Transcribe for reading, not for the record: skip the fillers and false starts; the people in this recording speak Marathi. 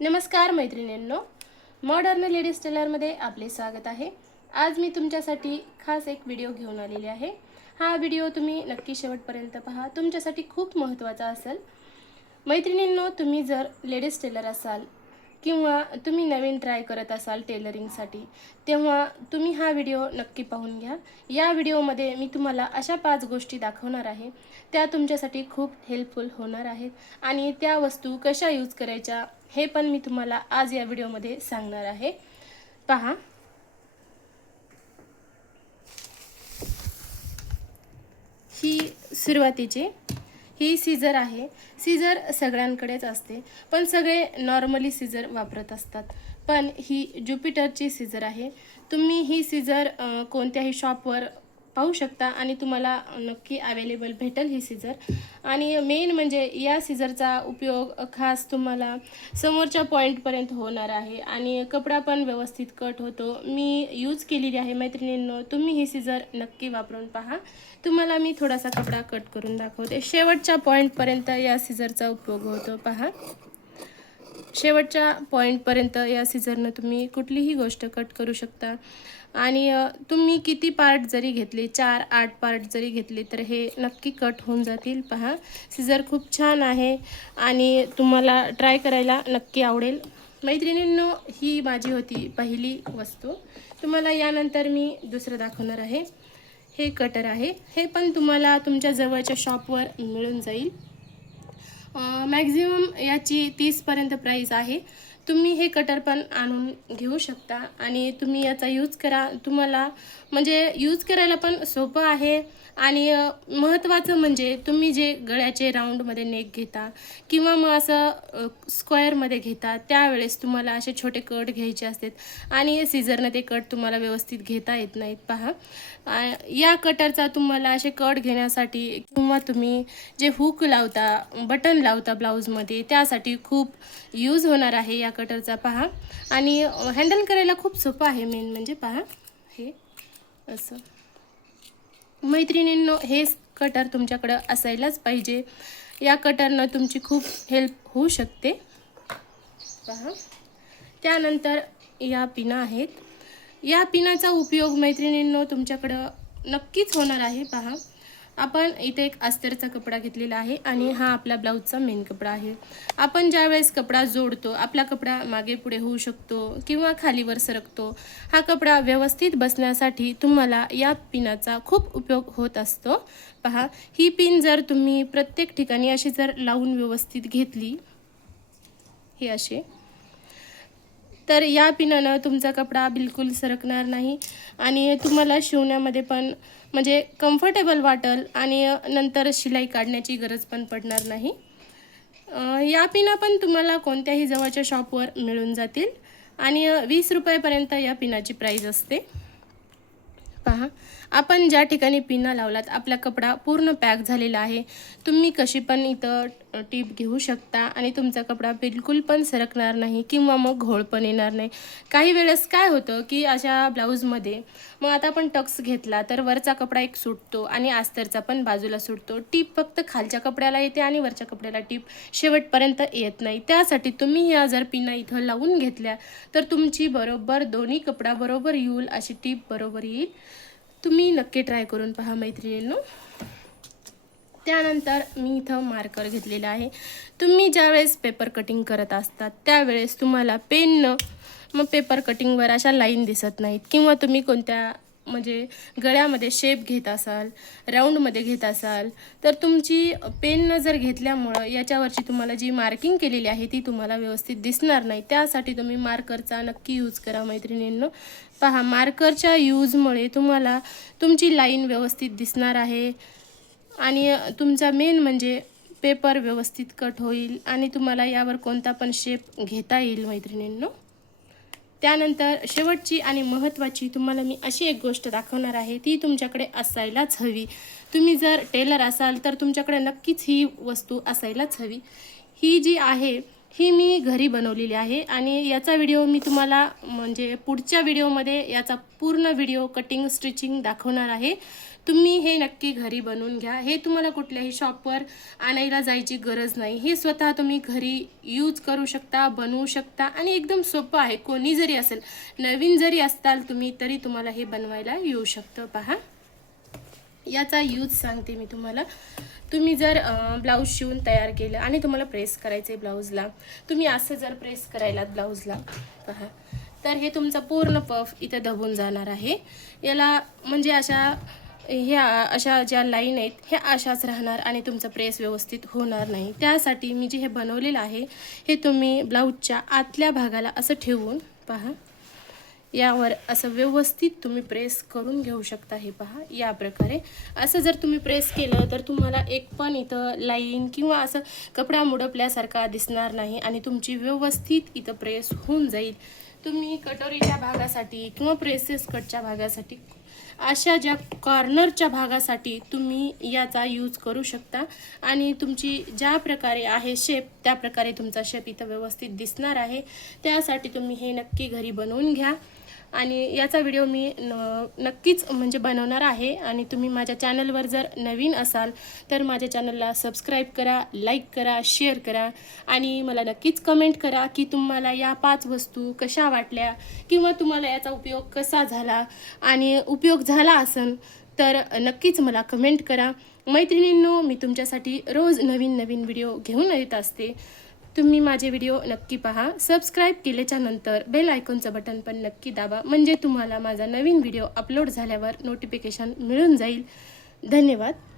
नमस्कार मैत्रिणींनो, मॉडर्न लेडीज टेलरमध्ये आपले स्वागत आहे। आज मी तुमच्यासाठी खास एक व्हिडिओ घेऊन आलेली आहे। हा व्हिडिओ तुम्ही नक्की शेवटपर्यंत पहा, तुमच्यासाठी खूप महत्त्वाचा असेल। मैत्रिणींनो, तुम्ही जर लेडीज टेलर असाल किंवा तुम्ही नवीन ट्राय करत असाल टेलरिंगसाठी, तेव्हा तुम्ही हा व्हिडिओ नक्की पाहून घ्या। या व्हिडिओमध्ये मी तुम्हाला अशा 5 गोष्टी दाखवणार आहे, त्या तुमच्यासाठी खूप हेल्पफुल होणार आहेत आणि त्या वस्तू कशा यूज करायच्या हे पण मी तुम्हाला आज या व्हिडिओमध्ये सांगणार आहे। पहा, ही सुरुवातीची ही सीझर आहे। सीझर सगळ्यांकडेच असते, पण सगळे नॉर्मली सीझर वापरत असतात, पण ही ज्युपिटरची सीझर आहे। तुम्ही ही सीझर कोणत्याही शॉपवर पाहू शकता आणि तुम्हाला नक्की अवेलेबल भेटेल ही सीझर। आणि मेन म्हणजे या सीझरचा उपयोग खास तुम्हाला समोरच्या पॉईंटपर्यंत होणार आहे आणि कपडा पण व्यवस्थित कट होतो। मी यूज केलेली आहे मैत्रिणींनो, तुम्ही ही सीझर नक्की वापरून पहा। तुम्हाला मी थोडासा कपडा कट करून दाखवते। शेवटच्या पॉईंटपर्यंत या सीझरचा उपयोग होतो। पहा, शेवटच्या पॉईंटपर्यंत या सीझरनं तुम्ही कुठलीही गोष्ट कट करू शकता आणि तुम्ही किती पार्ट जरी घेतले, 4-8 पार्ट जरी घेतले तर हे नक्की कट होऊन जातील। पहा, सीझर खूप छान आहे आणि तुम्हाला ट्राय करायला नक्की आवडेल। मैत्रिणींनो, ही माझी होती पहिली वस्तू। तुम्हाला यानंतर मी दुसरं दाखवणार आहे। हे कटर आहे, हे पण तुम्हाला तुमच्या जवळच्या शॉपवर मिळून जाईल। मॅक्झिमम याची 30 पर्यंत प्राइस आहे। तुम्ही हे कटर पण आणून घेऊ शकता आणि तुम्ही याचा यूज करा। तुम्हाला म्हणजे यूज करायला पण सोपं आहे आणि महत्त्वाचं म्हणजे तुम्ही जे गळ्याचे राऊंडमध्ये नेक घेता किंवा मग असं स्क्वेअरमध्ये घेता, त्यावेळेस तुम्हाला असे छोटे कट घ्यायचे असतात आणि सीझरनं ते कट तुम्हाला व्यवस्थित घेता येत नाहीत। पहा, या कटरचा तुम्हाला असे कट घेण्यासाठी किंवा तुम्ही जे हुक लावता, बटन लावता ब्लाऊजमध्ये, त्यासाठी खूप यूज होणार आहे या कटरचा। पहा, आणि हँडल करायला खूप सोपं आहे। मेन म्हणजे पहा, हे असं मैत्रिणींनो, हे कटर तुमच्याकडं असायलाच पाहिजे। या कटरनं तुमची खूप हेल्प होऊ शकते। पहा, त्यानंतर या पिना आहेत। या पिनाचा उपयोग मैत्रिणींनो तुमच्याकडं नक्कीच होणार आहे। पहा, आपण इथे एक अस्तरचा कपडा घेतलेला आहे आणि हा आपला ब्लाऊजचा मेन कपडा आहे। आपण ज्यावेळेस कपडा जोडतो, आपला कपडा मागे पुढे होऊ शकतो किंवा खालीवर सरकतो। हा कपडा व्यवस्थित बसण्यासाठी तुम्हाला या पिनाचा खूप उपयोग होत असतो। पहा, ही पिन जर तुम्ही प्रत्येक ठिकाणी अशी जर लावून व्यवस्थित घेतली, हे असे, तर या पिनानं तुमचा कपडा बिलकुल सरकणार नाही आणि तुम्हाला शिवण्यामध्ये पण म्हणजे कम्फर्टेबल वाटेल आणि नंतर शिलाई काढण्याची गरज पण पडणार नाही। या पिना पण तुम्हाला कोणत्याही जवळच्या शॉपवर मिळून जातील आणि 20 रुपयापर्यंत या पिनाची प्राइस असते। पहा, आपण ज्या ठिकाणी पिना लावलात, आपला कपडा पूर्ण पॅक झालेला आहे। तुम्ही कशी पण इथं टीप घेऊ शकता आणि तुमचा कपडा बिलकुल पण सरकणार नाही किंवा मग घोळ पण येणार नाही। काही वेळेस काय होतं की अशा ब्लाऊजमध्ये मग आता आपण टक्स घेतला तर वरचा कपडा एक सुटतो आणि अस्तरचा पण बाजूला सुटतो। टीप फक्त खालच्या कपड्याला येते आणि वरच्या कपड्याला टीप शेवटपर्यंत येत नाही। त्यासाठी तुम्ही या जर पिना इथं लावून घेतल्या तर तुमची बरोबर दोन्ही कपडा बरोबर येईल, अशी टीप बरोबर येईल। तुम्ही नक्की ट्राय करून पहा मैत्रिणींनो। त्यानंतर मी इथं मार्कर घेतलेला आहे। तुम्ही ज्यावेळेस पेपर कटिंग करत असतात त्यावेळेस तुम्हाला पेननं मग पेपर कटिंगवर अशा लाईन दिसत नाहीत किंवा तुम्ही कोणत्या म्हणजे गळ्यामध्ये शेप घेत असाल, राऊंडमध्ये घेत असाल, तर तुमची पेननं जर घेतल्यामुळं याच्यावरची तुम्हाला जी मार्किंग केलेली आहे ती तुम्हाला व्यवस्थित दिसणार नाही। त्यासाठी तुम्ही मार्करचा नक्की यूज करा मैत्रिणींनो। पहा, मार्करच्या यूजमुळे तुम्हाला तुमची लाईन व्यवस्थित दिसणार आहे आणि तुमचा मेन म्हणजे पेपर व्यवस्थित कट होईल आणि तुम्हाला यावर कोणता पण शेप घेता येईल मैत्रिणींनो। त्यानंतर शेवटची आणि महत्त्वाची तुम्हाला मी अशी एक गोष्ट दाखवणार आहे, ती तुमच्याकडे असायलाच हवी। तुम्ही जर टेलर असाल तर तुमच्याकडे नक्कीच ही वस्तू असायलाच हवी। ही जी आहे ही मी घरी बनवलेली आहे आणि याचा व्हिडिओ मी तुम्हाला म्हणजे पुढच्या व्हिडिओमध्ये याचा पूर्ण व्हिडिओ कटिंग स्टिचिंग दाखवणार आहे। तुम्ही हे नक्की घरी बनवून घ्या. हे तुम्हाला कुठल्याही शॉपवर आणायला जायची गरज नाही. हे स्वतः तुम्ही घरी यूज करू शकता, बनवू शकता आणि एकदम सोपं आहे. कोणी जरी असेल, नवीन जरी असताल तुम्ही, तरी तुम्हाला हे बनवायला येऊ शकतं. पहा, याचा यूज सांगते मी तुम्हाला. तुम्ही जर ब्लाऊज शिवून तयार केलं आणि तुम्हाला प्रेस करायचं आहे ब्लाऊजला, तुम्ही असं जर प्रेस करायलात ब्लाऊजला, पहा, तर हे तुमचा पूर्ण पफ इथं दबून जाणार आहे. याला म्हणजे अशा ज्या लाईन आहेत ह्या अशाच राहणार आणि तुमचा प्रेस व्यवस्थित होणार नाही. त्यासाठी मी जे हे बनवलेलं आहे, हे तुम्ही ब्लाऊजच्या आतल्या भागाला असं ठेवून पहा, यावर असं व्यवस्थित तुम्ही प्रेस करून घेऊ शकता. हे पहा, या प्रकारे असं जर तुम्ही प्रेस केलं तर तुम्हाला एक पण इथं लाईन किंवा असं कपडा मुडपल्यासारखा दिसणार नाही आणि तुमची व्यवस्थित इथं प्रेस होऊन जाईल. तुम्ही कटोरीच्या भागासाठी किंवा प्रेसेस कटच्या भागासाठी, अशा ज्या कॉर्नरच्या भागासाठी तुम्ही याचा यूज करू शकता आणि तुमची ज्या प्रकारे आहे शेप, त्या प्रकारे तुमचा शेप इथं व्यवस्थित दिसणार आहे. त्यासाठी तुम्ही हे नक्की घरी बनवून घ्या आणि याचा व्हिडिओ मी नक्कीच म्हणजे बनवणार आहे. आणि तुम्ही माझ्या चॅनलवर जर नवीन असाल तर माझ्या चॅनलला सबस्क्राईब करा, लाईक करा, शेअर करा आणि मला नक्कीच कमेंट करा की तुम्हाला या 5 वस्तू कशा वाटल्या किंवा तुम्हाला याचा उपयोग कसा झाला. आणि उपयोग झाला असेल तर नक्कीच मला कमेंट करा. मैत्रिणींनो, मी तुमच्यासाठी रोज नवीन नवीन व्हिडिओ घेऊन येत असते. तुम्ही माझे व्हिडिओ नक्की पहा. सबस्क्राईब केल्याच्या नंतर बेल आयकॉनचं बटन पण नक्की दाबा, म्हणजे तुम्हाला माझा नवीन व्हिडिओ अपलोड झाल्यावर नोटिफिकेशन मिळून जाईल. धन्यवाद.